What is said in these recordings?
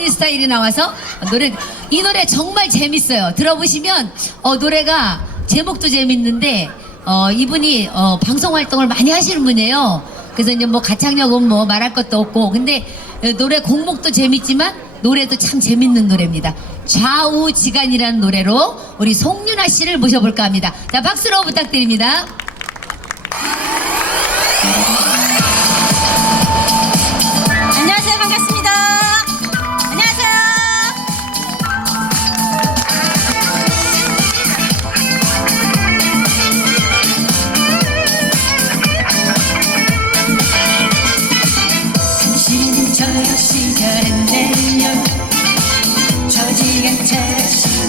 고양이 스타일이 나와서 노래 이 노래 정말 재밌어요. 들어보시면 어 노래가 제목도 재밌는데 어 이분이 어 방송 활동을 많이 하시는 분이에요. 그래서 이제 뭐 가창력은 뭐 말할 것도 없고 근데 어, 노래 곡목도 재밌지만 노래도 참 재밌는 노래입니다. 좌우지간이라는 노래로 우리 송윤아 씨를 모셔볼까 합니다. 자 박수로 부탁드립니다. 저지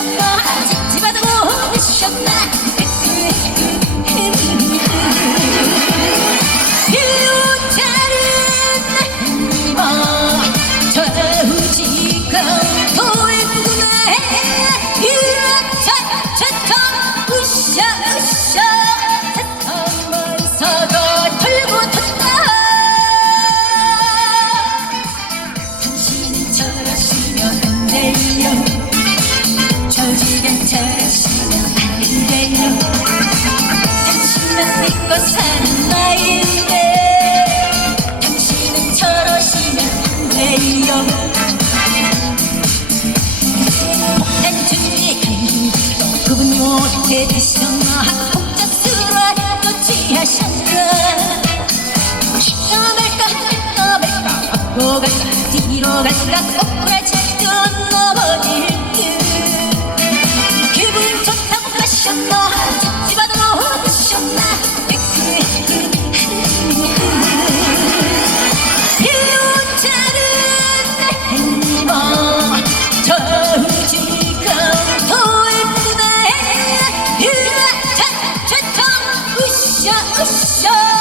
가셨나 찝찝하다고 오셨나 믿고 사는 나인데 당신은 저러시면 안 돼요. 폭탄 준비한 그분 못해 드셨나 혼자스러 또 취하셨나? 할까 말까 할까 말까? 앞으로 갈까 뒤로 갈까? 꼬꾸라질듯 넘어질 듯. 기분 좋다고 가셨나 으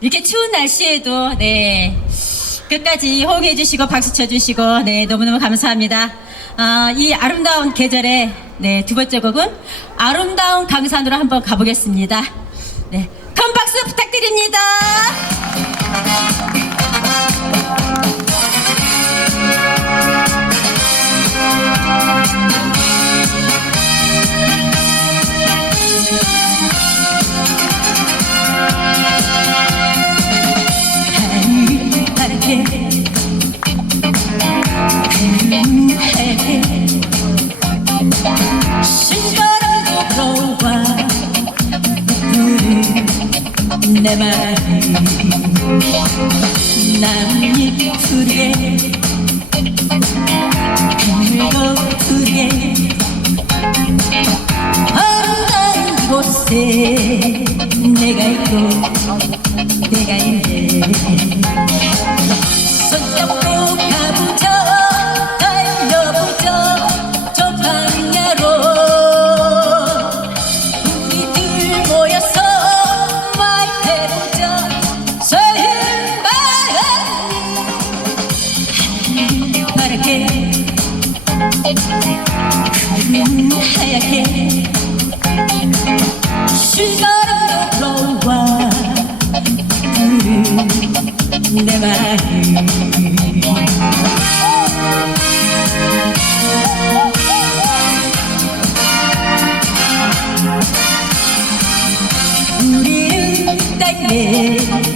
이렇게 추운 날씨에도 네 끝까지 호응해 주시고 박수 쳐 주시고 네 너무너무 감사합니다. 아, 이 아름다운 계절에 네 두 번째 곡은 아름다운 강산으로 한번 가보겠습니다. 네, 큰 박수 부탁드립니다. 내 마음. 남잎풀에 시간은 너와 부른 내 마음 우리는 딸내